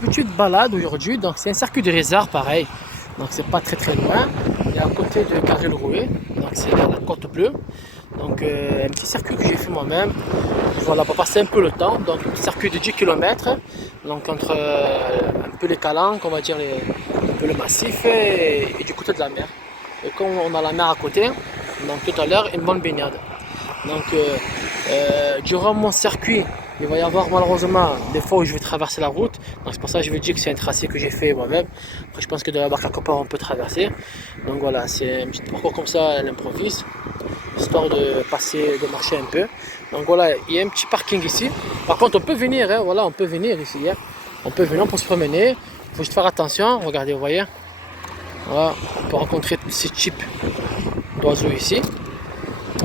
Petite balade aujourd'hui, donc c'est un circuit de réserve pareil, donc c'est pas très loin. Et à côté de Carré-le-Rouet, donc c'est dans la Côte Bleue. Donc un petit circuit que j'ai fait moi-même. Voilà, pour passer un peu le temps. Donc un petit circuit de 10 km, donc entre un peu les calanques, on va dire un peu le massif et du côté de la mer. Et comme on a la mer à côté, donc tout à l'heure une bonne baignade. Donc durant mon circuit, il va y avoir malheureusement des fois où je vais traverser la route. Donc c'est pour ça que je vais dire que c'est un tracé que j'ai fait moi-même. Après je pense que de là-bas quelque part on peut traverser. Donc voilà, c'est un petit parcours comme ça à l'improviste, histoire de passer, de marcher un peu. Donc voilà, il y a un petit parking ici. Par contre on peut venir, hein, voilà, on peut venir ici. Hein. On peut venir pour se promener. Il faut juste faire attention. Regardez, vous voyez. Voilà, on peut rencontrer ces types d'oiseaux ici.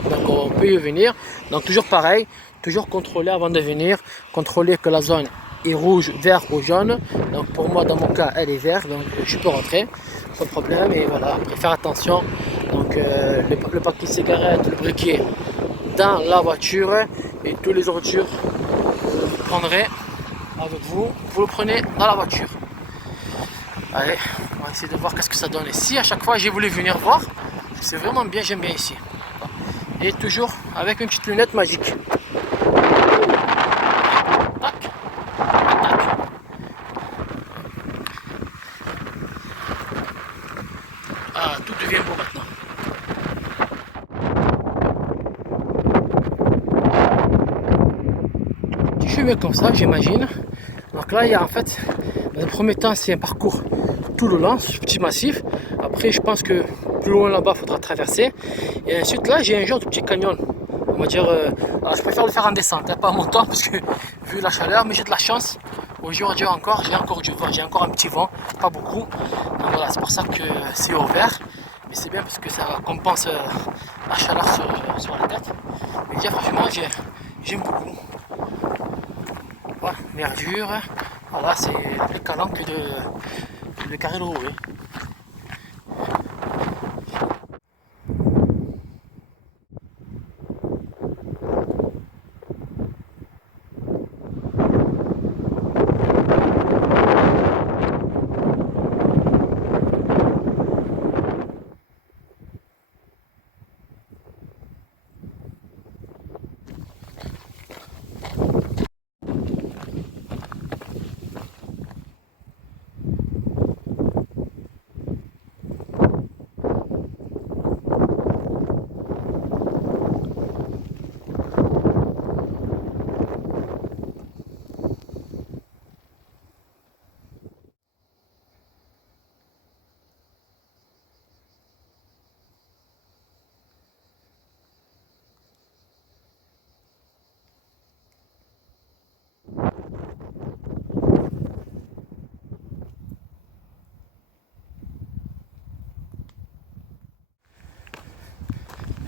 Donc on peut y venir. Donc toujours pareil, toujours contrôler avant de venir, contrôler que la zone est rouge, vert ou jaune. Donc pour moi dans mon cas elle est verte, donc je peux rentrer sans problème. Et voilà, après faire attention. Donc le paquet de cigarettes, le briquet dans la voiture et tous les ordures que vous prendrez avec vous, vous le prenez dans la voiture. Allez, on va essayer de voir qu'est-ce que ça donne ici. À chaque fois j'ai voulu venir voir, c'est vraiment bien, j'aime bien ici. Et toujours avec une petite lunette magique. Tac, tac. Ah, tout devient beau maintenant. Petit chemin comme ça, j'imagine. Donc là, il y a en fait, dans le premier temps, c'est un parcours tout le long, ce petit massif. Après, je pense que plus loin là-bas, il faudra traverser. Et ensuite, là, j'ai un genre de petit canyon. On va dire, alors je préfère le faire en descente, hein, pas en montant, parce que vu la chaleur, mais j'ai de la chance. Aujourd'hui encore, j'ai encore du vent, j'ai encore un petit vent, pas beaucoup. Donc voilà, c'est pour ça que c'est ouvert. Mais c'est bien parce que ça compense la chaleur sur la tête. Mais déjà, franchement, j'aime beaucoup. Voilà, verdure. Voilà, c'est plus calanque que de Carré-le-Rouet.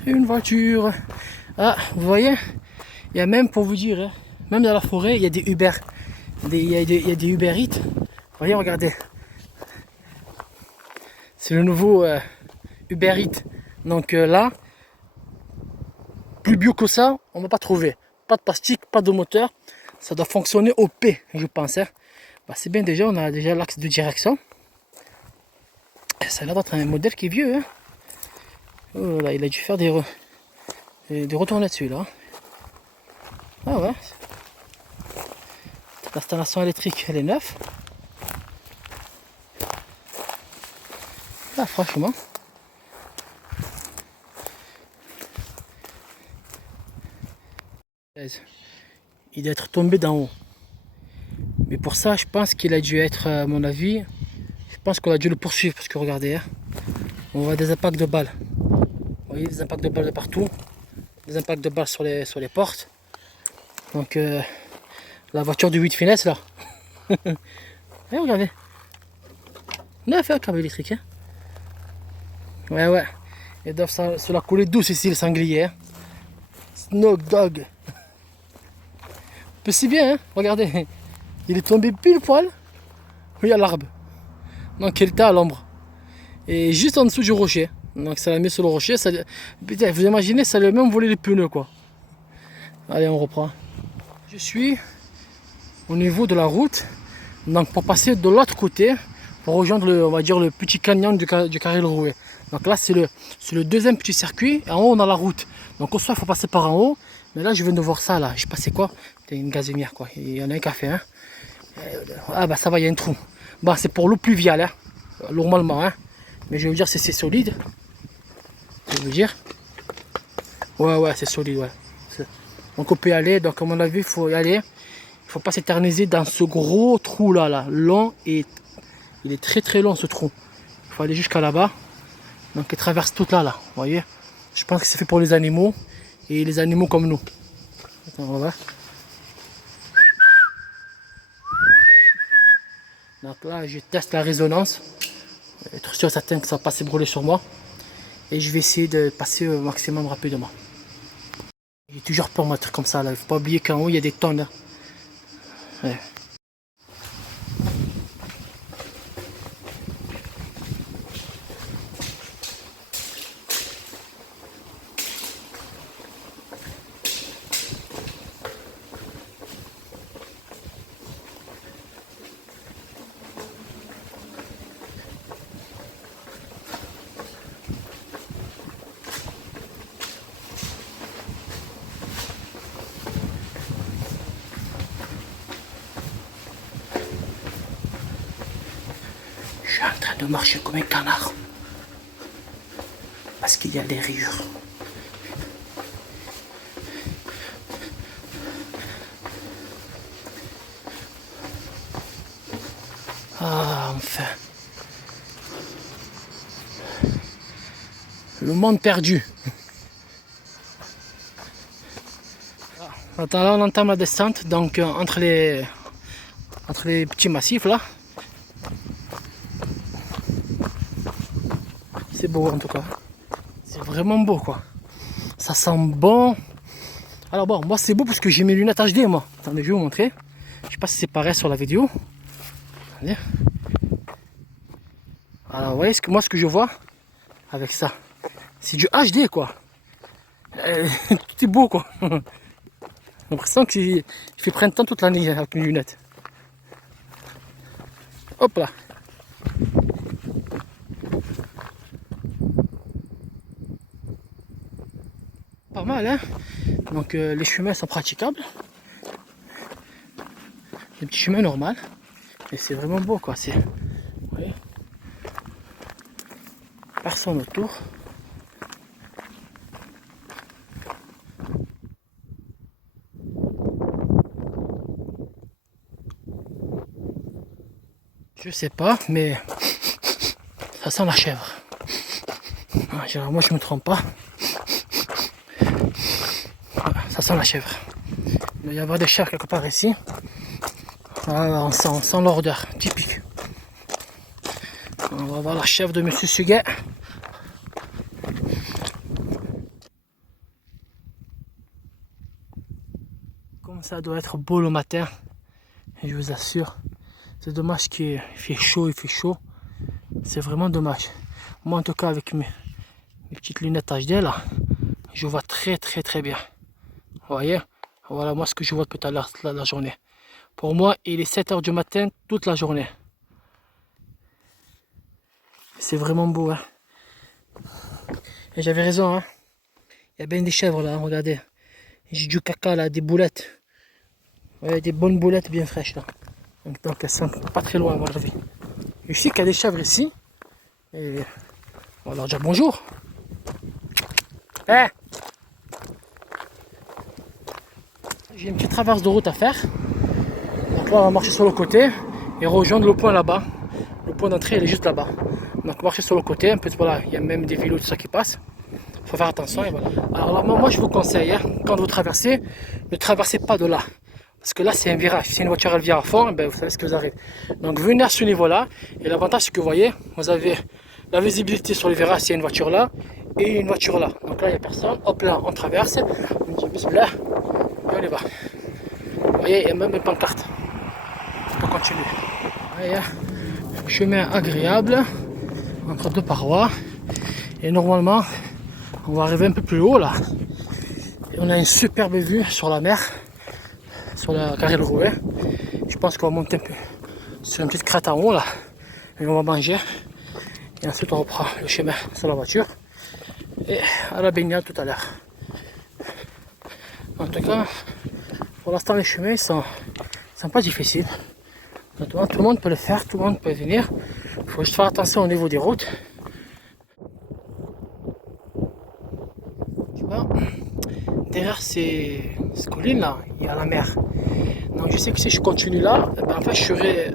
Une voiture. Ah, vous voyez, il y a même, pour vous dire, hein, même dans la forêt, il y a des Uber. Il y a des Uber Eats. Vous voyez, regardez. C'est le nouveau Uber Eats. Donc là, plus bio que ça, on ne va pas trouver. Pas de plastique, pas de moteur. Ça doit fonctionner au P, je pense. Hein. Bah, c'est bien déjà, on a déjà l'axe de direction. Ça a l'air d'être un modèle qui est vieux. Hein. Oh là, il a dû faire des retourner dessus là. Ah ouais. L'installation électrique, elle est neuve. Ah, franchement. Il doit être tombé d'en haut. Mais pour ça, je pense qu'il a dû être, à mon avis, je pense qu'on a dû le poursuivre parce que regardez, hein, on voit des impacts de balles. Vous voyez, des impacts de balles de partout. Des impacts de balles sur les portes. Donc, la voiture du 8 finesse là. Et regardez. Neuf, hein, câble électrique. Hein. Ouais. Ils doivent se la couler douce ici, le sanglier. Hein. Snoop Dogg. C'est bien, hein, regardez. Il est tombé pile poil où il y a l'arbre. Donc il était à l'ombre. Et juste en dessous du rocher. Donc ça l'a mis sur le rocher. Ça, putain, vous imaginez, ça lui a même volé les pneus quoi. Allez, on reprend. Je suis au niveau de la route. Donc pour passer de l'autre côté, pour rejoindre le, on va dire le petit canyon du Carré Rouet. Donc là c'est le deuxième petit circuit. Et en haut on a la route. Donc au soir il faut passer par en haut. Mais là je viens de voir ça là. Je sais pas c'est quoi. C'est une gazinière quoi. Il y en a un café. Hein. Ah bah ça va, il y a un trou. Bah c'est pour l'eau pluviale. Hein. Normalement. Hein. Mais je veux dire c'est solide. Je veux dire. Ouais c'est solide ouais. Donc on peut y aller. Donc à mon avis il faut y aller. Il faut pas s'éterniser dans ce gros trou là, long et il est très long ce trou. Il faut aller jusqu'à là-bas. Donc il traverse tout là, vous voyez. Je pense que c'est fait pour les animaux et les animaux comme nous. Attends, on va voir. Donc là je teste la résonance. Être sûr et certain que ça va pas s'ébrouler sur moi. Et je vais essayer de passer au maximum rapidement. J'ai toujours peur de trucs comme ça là. Il faut pas oublier qu'en haut il y a des tonnes. Hein. Ouais. Je suis en train de marcher comme un canard. Parce qu'il y a des rayures. Ah, enfin. Le monde perdu. Attends, là on entame la descente, donc entre les petits massifs là. C'est beau en tout cas. C'est vraiment beau quoi. Ça sent bon. Alors bon, moi c'est beau parce que j'ai mes lunettes HD moi. Attendez, je vais vous montrer. Je sais pas si c'est pareil sur la vidéo. Attendez. Alors vous voyez ce que je vois avec ça. C'est du HD quoi. Tout est beau quoi. J'ai l'impression qu'il fait printemps toute l'année avec mes lunettes. Hop là. Pas mal hein. Donc les chemins sont praticables. Les petits chemins normaux. Et c'est vraiment beau quoi. C'est. Vous voyez. Personne autour. Je sais pas, mais ça sent la chèvre. Moi je me trompe pas. Ça sent la chèvre. Il doit y avoir des chèvres quelque part ici. Voilà, on sent l'odeur typique. On va voir la chèvre de Monsieur Suguet. Comme ça doit être beau le matin. Je vous assure. C'est dommage qu'il fait chaud, C'est vraiment dommage. Moi en tout cas avec mes petites lunettes HD là, je vois très bien. Vous voyez? Voilà moi ce que je vois tout à l'heure la journée. Pour moi il est 7 h du matin toute la journée. C'est vraiment beau hein. Et j'avais raison hein. Il y a bien des chèvres là, regardez. J'ai du caca là, des boulettes. Vous voyez, des bonnes boulettes bien fraîches là. Donc elles sont pas très loin à mon avis. Je sais qu'il y a des chèvres ici. Et on va leur dire bonjour. Hey, j'ai une petite traverse de route à faire. Donc là on va marcher sur le côté et rejoindre le point là-bas. Le point d'entrée il est juste là-bas. Donc marcher sur le côté, un peu voilà, il y a même des vélos tout ça qui passent. Il faut faire attention et voilà. Alors moi je vous conseille, hein, quand vous traversez, ne traversez pas de là. Parce que là c'est un virage, si une voiture elle vient à fond, ben, vous savez ce que vous arrive. Donc venez à ce niveau là, et l'avantage c'est que vous voyez, vous avez la visibilité sur le virage s'il y a une voiture là, et une voiture là. Donc là il n'y a personne, hop là on traverse, on dit bismillah, et on y va. Vous voyez, il y a même une pancarte. On peut continuer. Vous voyez, chemin agréable, entre deux parois, et normalement on va arriver un peu plus haut là. Et on a une superbe vue sur la mer. Sur la Carré Rouet. Je pense qu'on va monter sur une petite crête en haut là. Et on va manger. Et ensuite on reprend le chemin sur la voiture. Et à la baignade tout à l'heure. En tout cas, pour l'instant les chemins sont pas difficiles. Maintenant, tout le monde peut le faire, tout le monde peut venir. Il faut juste faire attention au niveau des routes. Tu vois, derrière ces collines là, il y a la mer. Donc je sais que si je continue là, ben, en fait je serai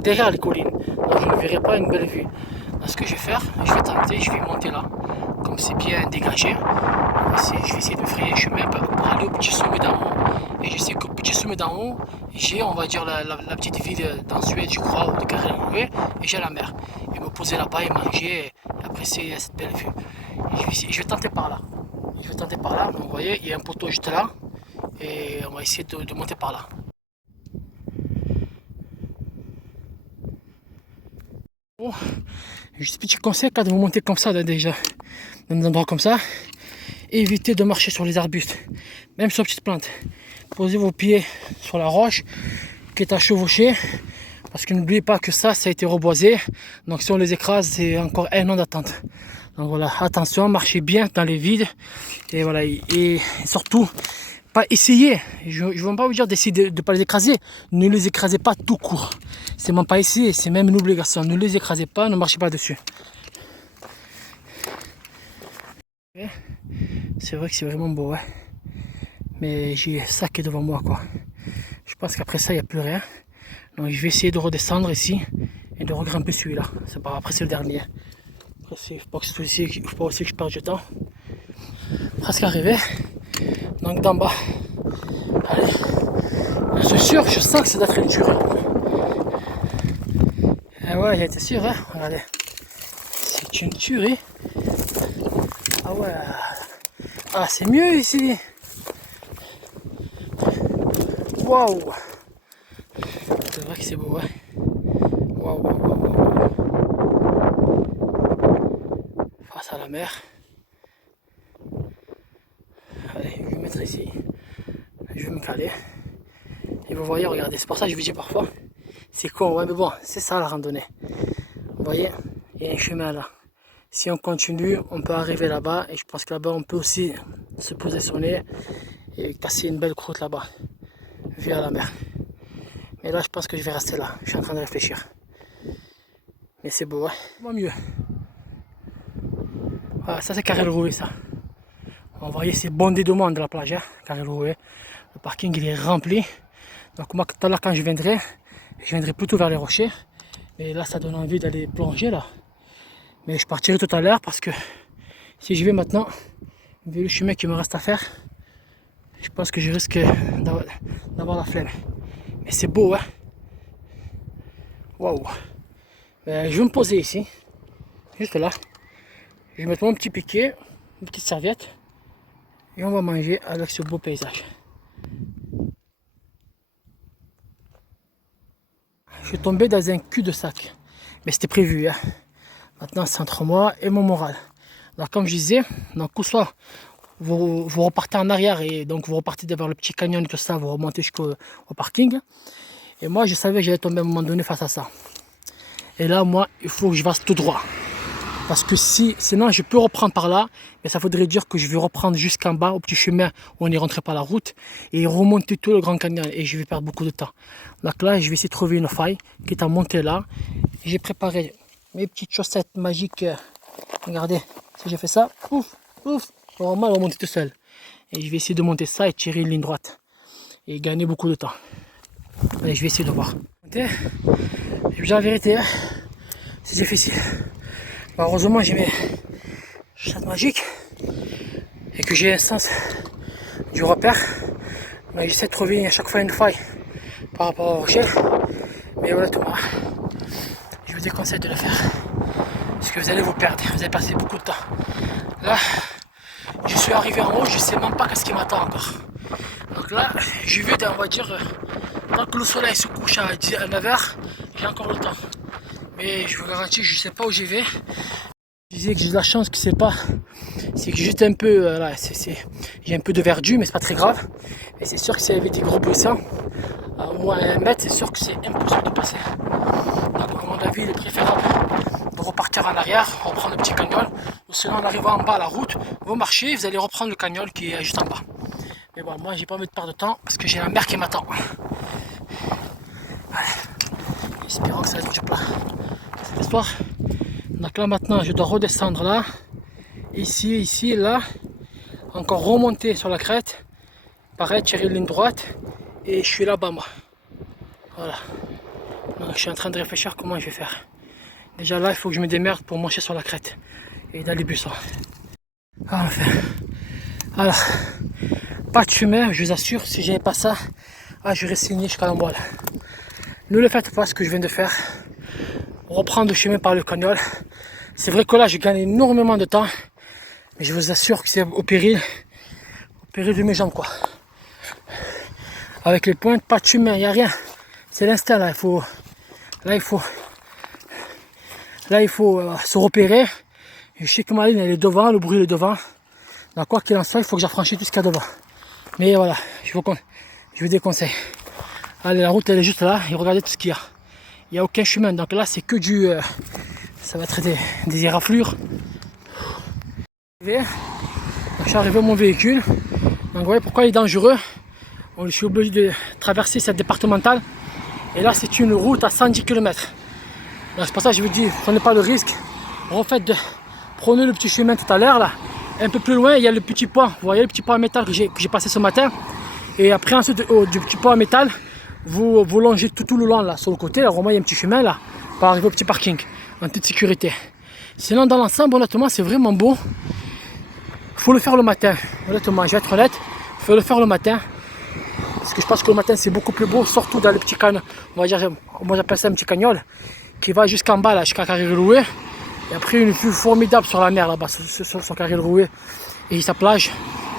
derrière les collines. Donc je ne verrai pas une belle vue. Donc, ce que je vais faire, je vais tenter, je vais monter là. Comme c'est bien dégagé, je vais essayer de frayer un chemin pour aller au petit sommet d'en haut. Et je sais qu'au petit sommet d'en haut, j'ai, on va dire, la petite ville d'en Suède, je crois, ou de Karlsruhe, et j'ai la mer. Et me poser là-bas et manger, et apprécier cette belle vue. Et je vais tenter par là. Je vais tenter par là. Donc, vous voyez, il y a un poteau juste là. Et on va essayer de monter par là. Bon, juste petit conseil quand vous montez comme ça, déjà, dans des endroits comme ça, évitez de marcher sur les arbustes, même sur les petites plantes. Posez vos pieds sur la roche qui est à chevaucher, parce que n'oubliez pas que ça a été reboisé, donc si on les écrase, c'est encore un an d'attente. Donc voilà, attention, marchez bien dans les vides, et voilà, et surtout, pas essayer, je ne veux pas vous dire d'essayer de ne pas les écraser, ne les écrasez pas tout court. C'est même pas essayer, c'est même une obligation, ne les écrasez pas, ne marchez pas dessus. C'est vrai que c'est vraiment beau, ouais. Mais j'ai ça qui est devant moi, quoi. Je pense qu'après ça, il n'y a plus rien. Donc je vais essayer de redescendre ici et de regrimper celui-là. C'est pas après, c'est le dernier. Après, il ne faut pas aussi que je perde du temps. Presque arrivé. Donc d'en bas. Allez. Je suis sûr, je sens que ça doit être une tuerie. Ah ouais, j'étais sûr, hein. Regardez. C'est une tuerie. Ah ouais. Ah, c'est mieux ici. Waouh. C'est vrai que c'est beau, ouais. Waouh, waouh, waouh, waouh. Face à la mer. Allez, je vais me mettre ici. Je vais me caler. Et vous voyez, regardez, c'est pour ça que je vous dis parfois, c'est con, ouais, mais bon, c'est ça la randonnée. Vous voyez, il y a un chemin là. Si on continue, on peut arriver là-bas. Et je pense que là-bas, on peut aussi se positionner et casser une belle croûte là-bas, vue à la mer. Mais là, je pense que je vais rester là. Je suis en train de réfléchir. Mais c'est beau, hein. Moi mieux. Voilà, ça c'est Karlsruhe, ça. Vous voyez, c'est bondé de monde la plage, hein, Karlsruhe. Le parking, il est rempli. Donc moi, tout à l'heure, quand je viendrai plutôt vers les rochers. Et là, ça donne envie d'aller plonger, là. Mais je partirai tout à l'heure parce que si je vais maintenant, vu le chemin qu'il me reste à faire, je pense que je risque d'avoir la flemme. Mais c'est beau, hein. Waouh. Je vais me poser ici, juste là. Je vais mettre mon petit piquet, une petite serviette, et on va manger avec ce beau paysage. Je suis tombé dans un cul-de-sac, mais c'était prévu, hein. Maintenant, c'est entre moi et mon moral. Alors, comme je disais, donc, soit vous repartez en arrière et donc vous repartez vers le petit canyon et tout ça, vous remontez jusqu'au parking. Et moi, je savais que j'allais tomber à un moment donné face à ça. Et là, moi, il faut que je fasse tout droit. Parce que sinon, je peux reprendre par là, mais ça voudrait dire que je vais reprendre jusqu'en bas, au petit chemin où on est rentré par la route, et remonter tout le Grand Canyon, et je vais perdre beaucoup de temps. Donc là, je vais essayer de trouver une faille qui est à monter là. J'ai préparé mes petites chaussettes magiques. Regardez, si j'ai fait ça, ouf, ouf, normalement, elle va monter tout seul. Et je vais essayer de monter ça et tirer une ligne droite. Et gagner beaucoup de temps. Allez, je vais essayer de voir. Je vous dis la vérité, hein, c'est difficile. Heureusement, j'ai mes chaussettes magiques et que j'ai un sens du repère. Mais j'essaie de trouver à chaque fois une faille par rapport au rocher. Mais honnêtement, je vous déconseille de le faire. Parce que vous allez vous perdre, vous allez passer beaucoup de temps. Là, je suis arrivé en haut, je ne sais même pas ce qui m'attend encore. Donc là, je vais, on va dire, tant que le soleil se couche à 9h, j'ai encore le temps. Mais je vous garantis, je ne sais pas où j'y vais. Je disais que j'ai de la chance que c'est que juste un peu, là, j'ai un peu de verdure, mais c'est pas très grave. Et c'est sûr que s'il y avait des gros buissons, à moins 1 mètre, c'est sûr que c'est impossible de passer. Donc à mon avis, il est préférable de repartir en arrière, reprendre le petit cagnol, ou sinon en arrivant en bas à la route, vous marchez, vous allez reprendre le cagnol qui est juste en bas. Mais bon, moi j'ai pas envie de perdre de temps parce que j'ai la mer qui m'attend. Allez, espérons que ça va être du plat cette histoire. Donc là maintenant je dois redescendre là, ici, là, encore remonter sur la crête, pareil, tirer une ligne droite et je suis là-bas moi. Voilà. Donc je suis en train de réfléchir comment je vais faire. Déjà là il faut que je me démerde pour monter sur la crête et dans les buissons. Enfin. Alors, pas de chemin, je vous assure, si j'avais pas ça, j'aurais signé jusqu'à la moelle. Ne le faites pas ce que je viens de faire. Reprendre le chemin par le cagnol. C'est vrai que là je gagne énormément de temps, mais je vous assure que c'est au péril de mes jambes quoi. Avec les pointes, pas de chemin, il n'y a rien. C'est l'instinct là, il faut se repérer. Je sais que ma ligne elle est devant, le bruit est devant. Donc quoi qu'il en soit, il faut que j'affranchisse tout ce qu'il y a devant. Mais voilà, je vous déconseille. Allez, la route elle est juste là et regardez tout ce qu'il y a. Il n'y a aucun chemin, donc là c'est que du... ça va être des éraflures. Donc, je suis arrivé à mon véhicule. Donc vous voyez pourquoi il est dangereux. Je suis obligé de traverser cette départementale. Et là c'est une route à 110 km. Donc c'est pour ça que je vous dis, prenez pas le risque. Prenez le petit chemin tout à l'heure là. Un peu plus loin, il y a le petit pont. Vous voyez le petit pont en métal que j'ai passé ce matin. Et après ensuite du petit pont en métal, vous longez tout le long là, sur le côté. Là, vraiment il y a un petit chemin là, pour arriver au petit parking, en toute sécurité. Sinon dans l'ensemble, honnêtement, c'est vraiment beau. Il faut le faire le matin. Honnêtement, je vais être honnête, il faut le faire le matin. Parce que je pense que le matin c'est beaucoup plus beau, surtout dans le petit cagnol. On va dire, moi j'appelle ça un petit cagnol, qui va jusqu'en bas là, jusqu'à Carré-le-Rouet. Et après une vue formidable sur la mer là-bas, sur Carré-le-Rouet et sa plage.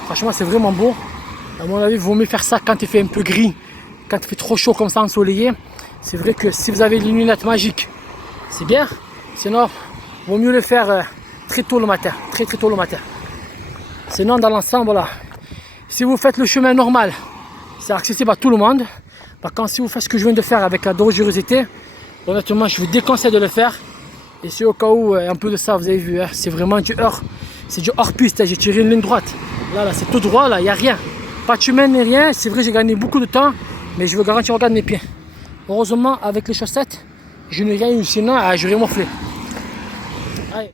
Franchement c'est vraiment beau. À mon avis, il vaut mieux faire ça quand il fait un peu gris, quand il fait trop chaud comme ça ensoleillé. C'est vrai que si vous avez les lunettes magiques, c'est bien. Sinon, il vaut mieux le faire très tôt le matin, très tôt le matin. Sinon dans l'ensemble là, si vous faites le chemin normal, c'est accessible à tout le monde. Par contre, si vous faites ce que je viens de faire avec la dangerosité, honnêtement, je vous déconseille de le faire. Et c'est au cas où, un peu de ça, vous avez vu, hein, c'est vraiment du hors-piste. J'ai tiré une ligne droite. Là, c'est tout droit, là, il n'y a rien. Pas de chemin ni rien. C'est vrai, j'ai gagné beaucoup de temps, mais je vous garantis, regarde mes pieds. Heureusement, avec les chaussettes, je n'ai rien eu, sinon, j'aurais morflé. Allez.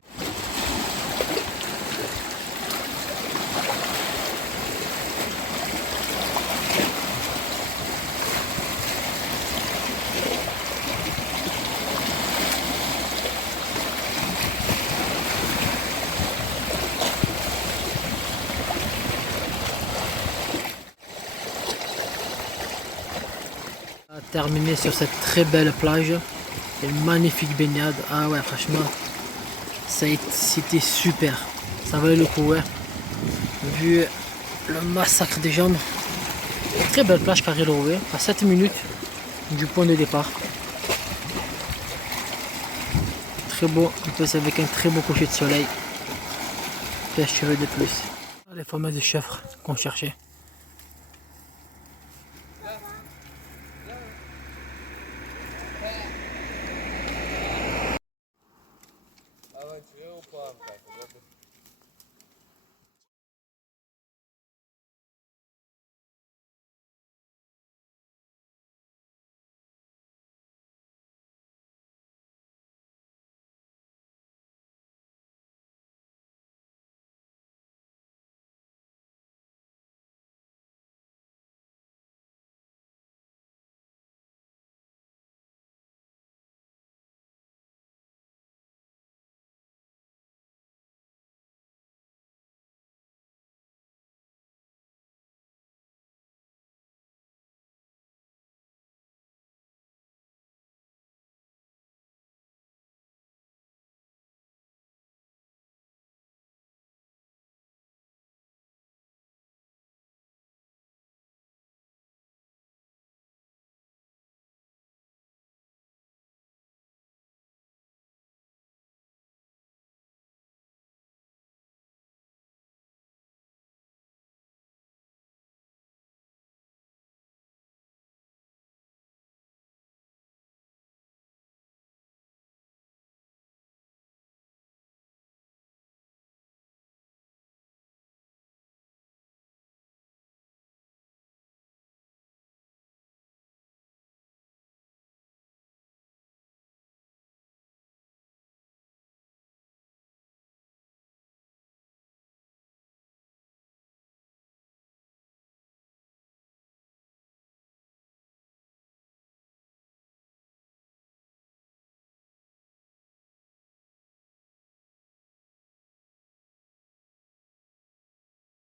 Terminé sur cette très belle plage, une magnifique baignade. Ah ouais, franchement, c'était super, ça valait le coup, ouais. Vu le massacre des jambes, très belle plage Carré-le-Rouet, à 7 minutes du point de départ. Très beau, en plus avec un très beau coucher de soleil. Qu'est-ce que tu veux de plus? Les fameuses chèvres qu'on cherchait. Avanti, eu, pô.